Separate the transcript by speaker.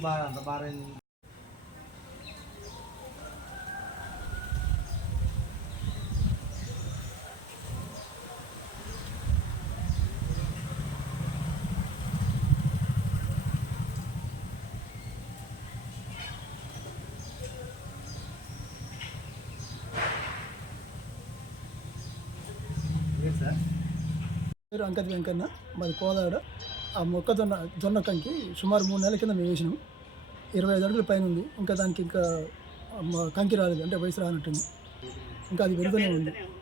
Speaker 1: lumbaran sa parin.
Speaker 2: Yes, sir.
Speaker 3: Angkat-angkat na, malah kau dah ada. ఆ మొక్కజొన్న జొన్న కంకి సుమారు మూడు నెలల కింద మేము వేసినాము ఇరవై ఐదు అడుగులు పైన ఉంది ఇంకా దానికి ఇంకా కంకి రాలేదు అంటే వయసు రానట్టుంది ఇంకా అది వెనుకనే ఉంది